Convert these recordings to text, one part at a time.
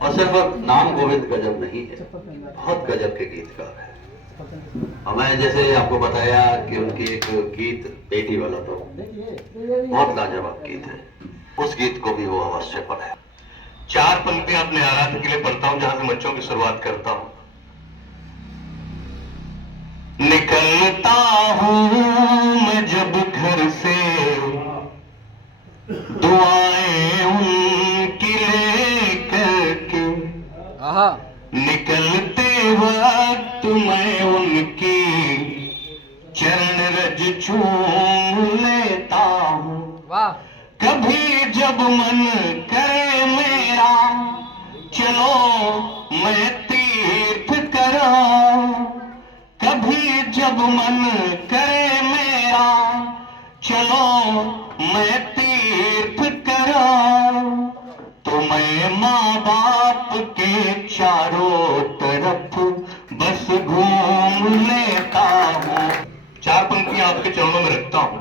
और सिर्फ नाम गोविंद गजब नहीं है, बहुत गजब के गीतकार है। और मैं जैसे आपको बताया कि उनकी एक गीत बेटी वाला तो बहुत लाजवाब गीत है, उस गीत को भी वो अवश्य पढ़े। चार पंक्तियां अपने आराध्य के लिए पढ़ता हूं, जहां से बच्चों की शुरुआत करता हूं। निकलता हूं मैं जब घर से, दुआएं उनकी लेकर के, निकलते वक्त मैं उनकी चरण रज चूम लेता हूं। कभी जब मन करे मेरा, चलो मैं तीर्थ कराऊं। कभी जब मन करे मेरा, चलो मैं तीर्थ कराऊं। तो मैं माँ बाप के चारों तरफ बस घूम लेता हूँ। चार पंक्तियां आपके चरणों में रखता हूं।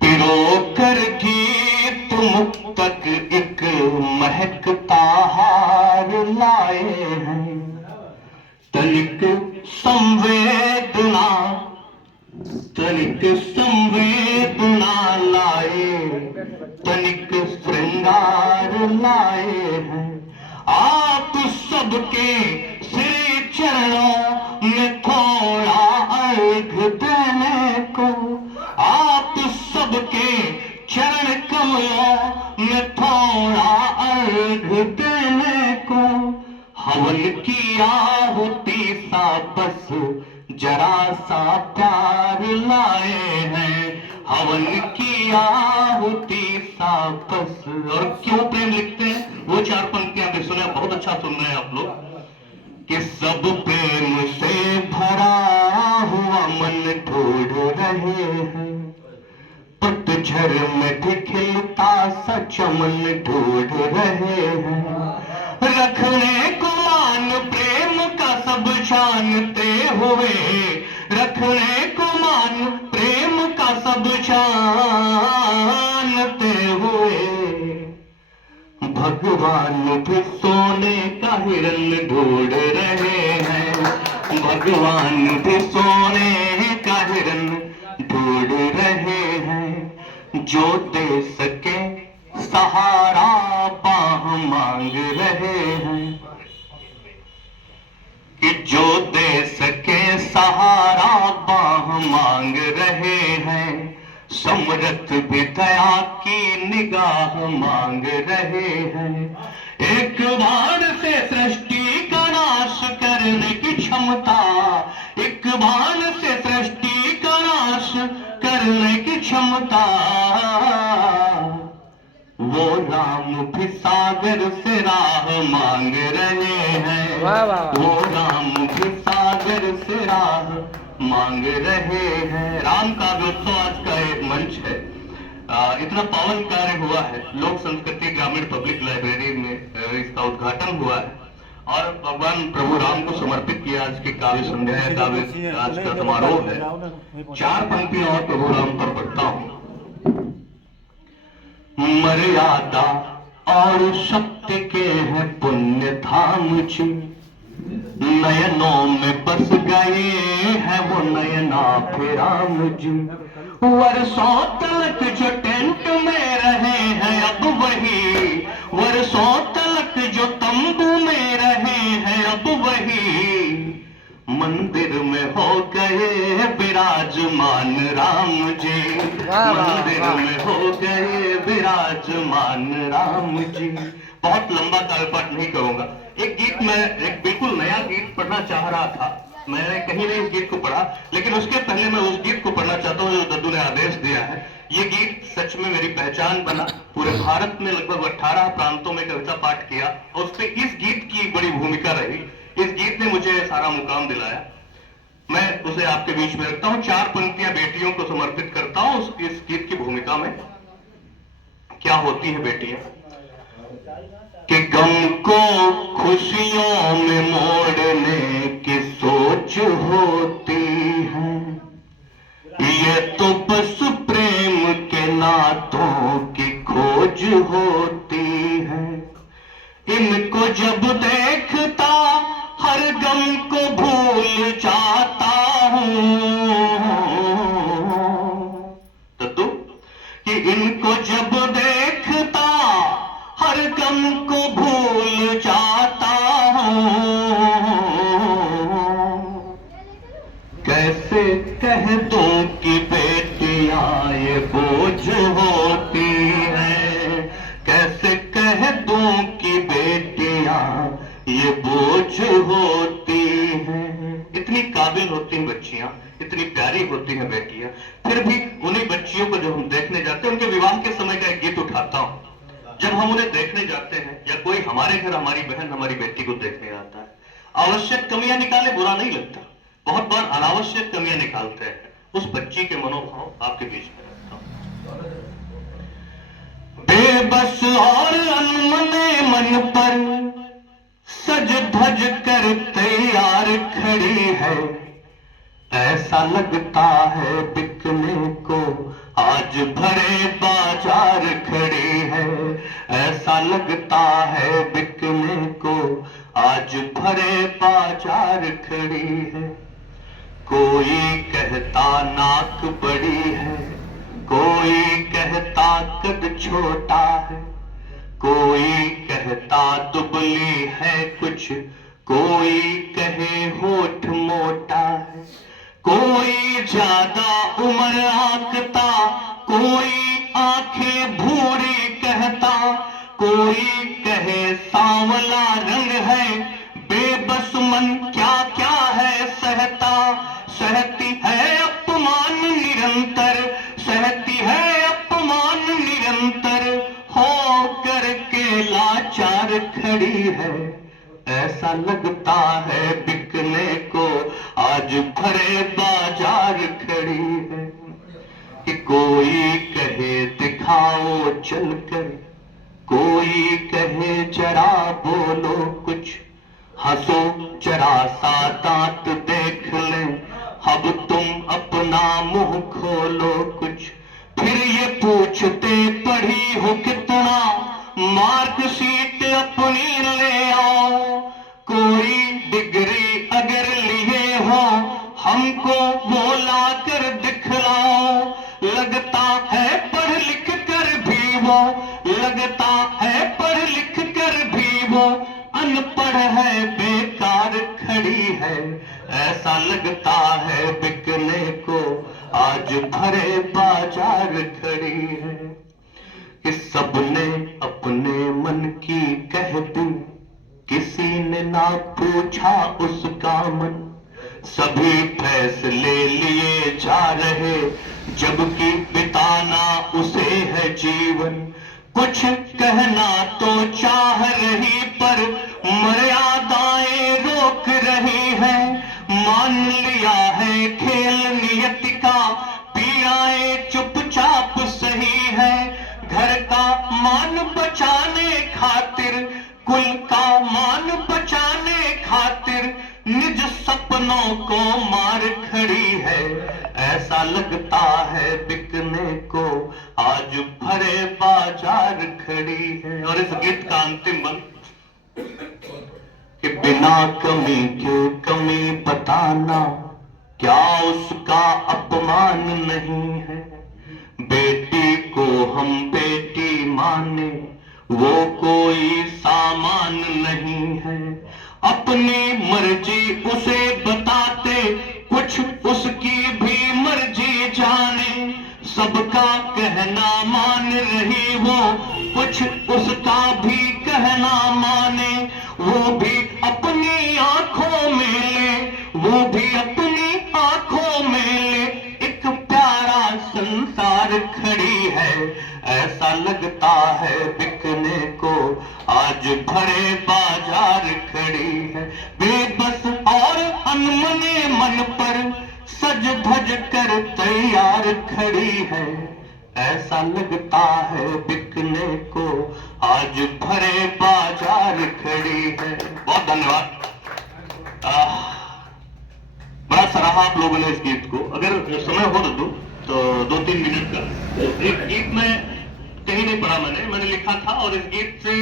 पिरो कर गीत मुक्तक एक महकता हार लाए हैं। तनिक संवेदना, तनिक संवेदना लाए, तनिक श्रृंगार लाए हैं। आप सबके श्री चरणों में थोड़ा अर्घ देने को, आप सबके चरण कमलों में थोड़ा अर्घ देने को, हवन की आहुति सा बस जरा सा प्यार लाए हैं। हवन की आहुति सा बस। और क्यों प्रेम लिखते हैं वो चार पंक्तियां भी सुने, बहुत अच्छा सुन रहे हैं आप लोग। कि सब प्रेम से भरा हुआ मन ढूंढ रहे हैं, पतझड़ में भी खिलता सा चमन ढूंढ रहे हैं। रखने को मान प्रेम का सब जानते हुए, रखने को मान प्रेम का सब जानते हुए, भगवान भी सोने का हिरन ढूंढ रहे हैं। भगवान भी सोने का हिरन ढूंढ रहे हैं। जो दे सके सहारा बाह मांग रहे हैं, कि जो दे सके सहारा बाह मांग रहे हैं। समरथ भी दया की निगाह मांग रहे हैं। एक बाण से सृष्टि का नाश करने की क्षमता, एक बाण से सृष्टि का नाश करने की क्षमता, वो राम भी सागर से राह मांग रहे हैं। वो राम भी सागर से राह मांग रहे हैं। राम का उत्सव आज का एक मंच है। इतना पावन कार्य हुआ है, लोक संस्कृति ग्रामीण पब्लिक लाइब्रेरी में इसका उद्घाटन हुआ है और भगवान प्रभु राम को समर्पित किया आज की काव्य संध्या है, काव्य आज का समारोह है। चार पंक्तियां और प्रभु राम पर पढ़ता हूं। मर्यादा और शक्ति के हैं पुण्य धाम जी, नयनों में बस गए हैं वो नयनाथ राम जी। वर्षों तलक जो टेंट में रहे हैं अब वही, वर्षों तलक जो तंबू में रहे हैं अब वही, मंदिर में हो गए विराजमान राम जी। मंदिर में हो गए विराजमान राम जी। बहुत लंबा कालपाठ नहीं करूंगा। एक गीत मैं एक बिल्कुल नया गीत पढ़ना चाह रहा था, मैंने कहीं नहीं इस गीत को पढ़ा, लेकिन उसके पहले मैं उस गीत को पढ़ना चाहता हूँ जो दद्दू ने आदेश दिया है। ये गीत सच में मेरी पहचान बना। पूरे भारत में लगभग 18 प्रांतों में कविता पाठ किया, उस पर इस गीत की बड़ी भूमिका रही। इस गीत ने मुझे सारा मुकाम दिलाया। मैं उसे आपके बीच में रखता हूँ। चार पंक्तियां बेटियों को समर्पित करता हूँ। इस गीत की भूमिका में क्या होती है बेटियां, कि गम को खुशियों में मोड़ने की सोच होती है, ये तो बस प्रेम के नातों की खोज होती है। इनको जब देखता हर गम को भूल जाता हूँ। तो कि इनको जब देखता हर गम को भूल जाता हूँ। कैसे कह दूं कि बेटियां ये बोझ होती हैं, कैसे कह दूं कि बेटियां ये बोझ होती हैं। इतनी काबिल होती हैं बच्चियां, इतनी प्यारी होती हैं बेटियां, फिर भी उन्हीं बच्चियों को जब हम देखने जाते हैं, उनके विवाह के समय का एक गीत उठाता हूं। जब हम उन्हें देखने जाते हैं या कोई हमारे घर हमारी बहन हमारी बेटी को देखने आता है, आवश्यक कमियां निकाले बुरा नहीं लगता, बहुत बार अनावश्यक कमियां निकालते हैं। उस बच्ची के मनोभाव आपके बीच में रखता हूं। बेबस और अनमने मन पर सज धज कर तैयार खड़ी है, ऐसा लगता है बिकने को आज भरे बाजार खड़ी है, ऐसा लगता है बिकने को आज भरे बाजार खड़ी है। कोई कहता नाक बड़ी है, कोई कहता कद छोटा है, कोई कहता दुबली है कुछ, कोई कहे होठ मोटा है, कोई ज्यादा उम्र आंकता, कोई आंखें भूरी कहता, कोई कहे सांवला रंग है। बेबस मन क्या क्या है सहता, सहती है अपमान निरंतर, सहती है अपमान निरंतर, हो करके लाचार खड़ी है, ऐसा लगता है बिकने को आज भरे बाजार खड़ी है। कि कोई कहे दिखाओ चलकर, कोई कहे जरा बोलो कुछ, हंसो जरा सा दांत देख लें, अब तुम अपना मुंह खोलो कुछ। फिर ये पूछते पढ़ी हो कितना, मार्कशीट अपनी ले आओ, कोई डिग्री अगर लिए हो हमको वो ला कर दिखलाओ। लगता है पढ़ लिख कर भी वो, लगता है पढ़ लिख कर भी वो अनपढ़ है बेकार खड़ी है, ऐसा लगता है बिकने को आज भरे बाजार खड़ी है। कि सबने अपने मन की कह दी, किसी ने ना पूछा उसका मन, सभी फैसले लिए जा रहे जबकि बिताना उसे है जीवन। कुछ कहना तो चाह रही पर मर्यादाएं रोक रही है, मान लिया है खेल नियति का, पीड़ाएं चुपचाप सही है। घर का मान बचाने खातिर, कुल का मान बचाने खातिर निज सपनों को मार खड़ी है, ऐसा लगता है बिकने को आज भरे बाजार खड़ी है। और इस गीत का अंतिम बंद कि बिना कमी के कमी बताना क्या उसका अपमान नहीं है। बेटी को हम बेटी माने वो कोई सामान नहीं है। अपनी मर्जी उसे बताते कुछ उसकी भी मर्जी जाने, सबका कहना मान रही वो कुछ उसका भी कहना माने। वो भी अपनी आंखों में ले, वो भी अपनी आंखों में ले, एक प्यारा संसार खड़ी है, ऐसा लगता है बिकने को आज भरे बाजार खड़ी है। बेबस और अनमने मन पर सज धज कर तैयार खड़ी है, ऐसा लगता है बिकने को आज भरे बाजार खड़ी है। बहुत धन्यवाद। बड़ा सराहा आप लोगों ने इस गीत को। अगर समय हो तो 2-3 मिनट का एक गीत में कहीं नहीं पढ़ा मैंने लिखा था और इस गीत से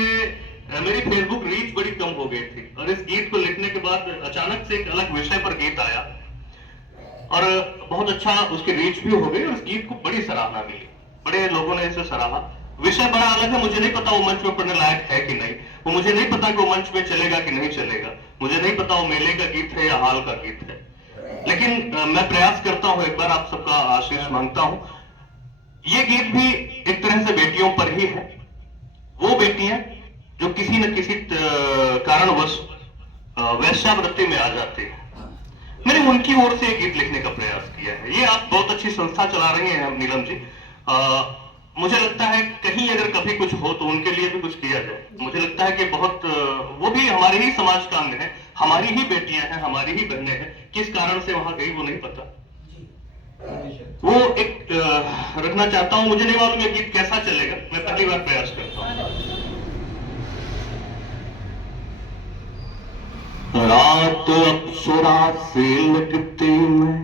मेरी फेसबुक रीच बड़ी कम हो गई थी और इस गीत को लिखने के बाद अचानक से एक अलग विषय पर गीत आया और बहुत अच्छा उसकी रीच भी हो गई और उस गीत को बड़ी सराहना मिली, बड़े लोगों ने इसे सराहा। विषय बड़ा अलग है, मुझे नहीं पता वो मंच में पढ़ने लायक है कि नहीं, वो मुझे नहीं पता कि वो मंच में चलेगा कि नहीं चलेगा, मुझे नहीं पता वो मेले का गीत है या हाल का गीत है, लेकिन मैं प्रयास करता हूं, एक बार आप सबका आशीष मांगता हूं। ये गीत भी एक तरह से बेटियों पर ही है। वो बेटियां जो किसी न किसी कारणवश वैश्यावृत्ति में आ जाती है, मैंने उनकी ओर से एक गीत लिखने का प्रयास किया है। ये आप बहुत अच्छी संस्था चला रहे हैं नीलम जी, मुझे लगता है कहीं अगर कभी कुछ हो तो उनके लिए भी कुछ किया जाए। मुझे लगता है कि बहुत वो भी हमारे ही समाज का अंग है, हमारी ही बेटियां हैं, हमारी ही बहनें हैं, किस कारण से वहां गई वो नहीं पता, वो एक रखना चाहता हूं। मुझे नहीं मालूम ये गीत कैसा चलेगा, मैं पहली बार प्रयास करता हूं। रात अप्सरा से लगती मैं,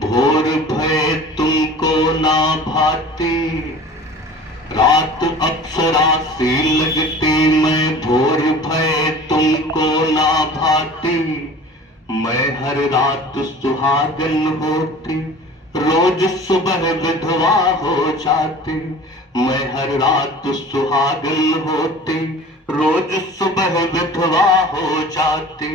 भोर भय तुमको ना भाती, रात अप्सरा से लगती मैं, भोर भय तुमको ना भाती, मैं हर रात सुहागन होती, रोज सुबह विधवा हो जाती, मैं हर रात सुहागन होती, रोज सुबह विधवा हो जाती,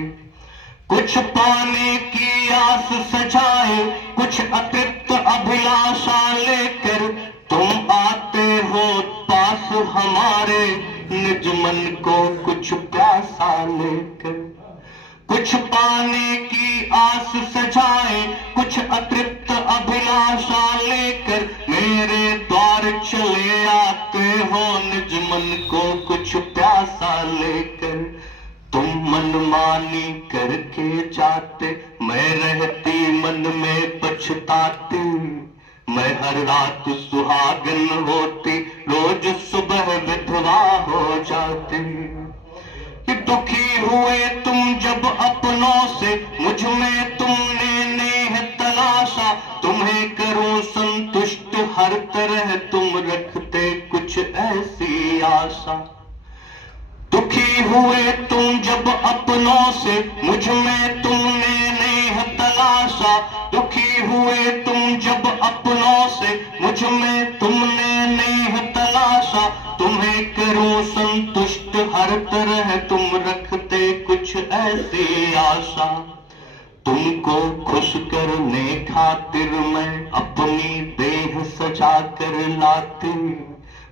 कुछ पाने की आस सजाए, कुछ अतृप्त अभिलाषा लेकर तुम आते हो पास हमारे, निज मन को कुछ प्यासा लेकर, कुछ पाने की आस सजाए, कुछ अतृप्त अभिलाषा लेकर मेरे द्वार चले आते हो, निज मन को कुछ प्यासा लेकर, तुम मनमानी करके जाते, मैं रहती मन में पछताती, मैं हर रात सुहागन होती, रोज सुबह विधवा हो जाती, कि दुखी हुए तुम जब अपनों से, मुझ में तुमने नेह तलाशा, तुम्हें करो संतुष्ट हर तरह, तुम रखते कुछ ऐसी आशा, दुखी हुए तुम जब अपनों से, मुझ में तुमने नेह तलाशा, दुखी हुए तुम जब अपनों से, मुझ में तुमने नेह तलाशा, तुम्हें करो संतुष्ट हर तरह, तुम रखते कुछ ऐसी आशा, तुमको खुश करने खातिर मैं अपनी देह सजा कर लाती,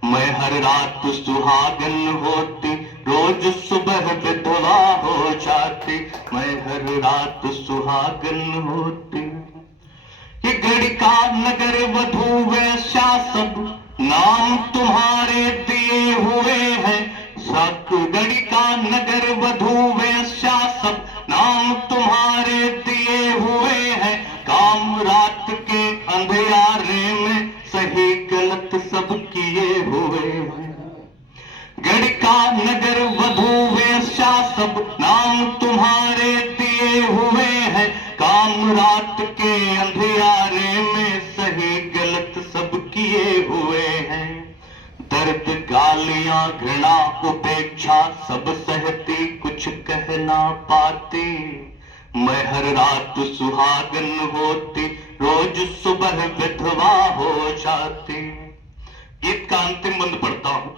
मैं हर रात सुहागन होती, रोज सुबह विधवा हो जाती, मैं हर रात सुहागन होती, कि गड़िका नगर वधू वैश्या सब नाम तुम्हारे दिए हुए हैं, सब गड़िका नगर वधू वैश्या सब नाम तुम्हारे दिए हुए हैं, काम रात के अंधियारे में सही गलत सब किए हुए हैं, गड़िका नगर वधू वैश्या सब नाम तुम्हारे दिए हुए हैं, काम रात के अंधियारे में सही गलत सब किए हुए हैं, दर्द गालियां घृणा उपेक्षा सब सहती कुछ कह ना पाती, मैं हर रात सुहागन होती, रोज सुबह विधवा हो जाती। गीत का अंतिम बंद पढ़ता हूं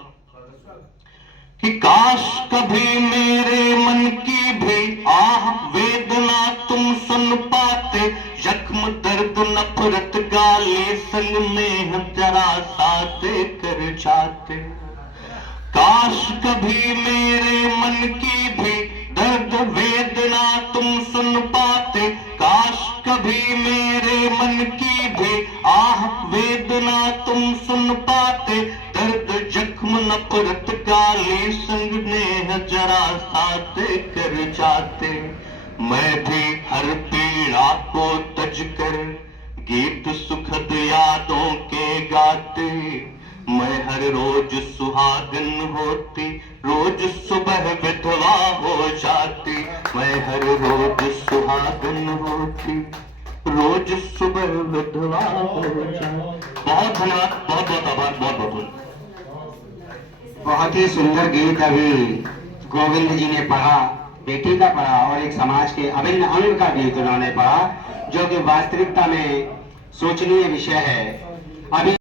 कि काश कभी मेरे मन की भी आह वेदना तुम सुन पाते, जख्म दर्द नफरत गाली संग में जरा सा देकर जाते, काश कभी मेरे मन की भी दर्द वेदना तुम सुन पाते, काश कभी मेरे मन की भी आह वेदना तुम सुन पाते, दर्द जख्म नफरत गाली संग नेह जरा साथ कर जाते, मैं भी हर पीड़ा को तज कर गीत सुखद यादों के गाते, मैं हर रोज सुहागन होती, रोज सुबह विधवा हो जाती, मैं हर रोज सुहागन होती, रोज सुबह विधवा हो जाती। बहुत धन्यवाद, बहुत बहुत आभार, बहुत बहुत। बहुत ही सुंदर गीत अभी गोविंद जी ने पढ़ा, बेटी का पढ़ा और एक समाज के अभिन्न अंग का गीत उन्होंने पढ़ा, जो कि वास्तविकता में सोचनीय विषय है। अभी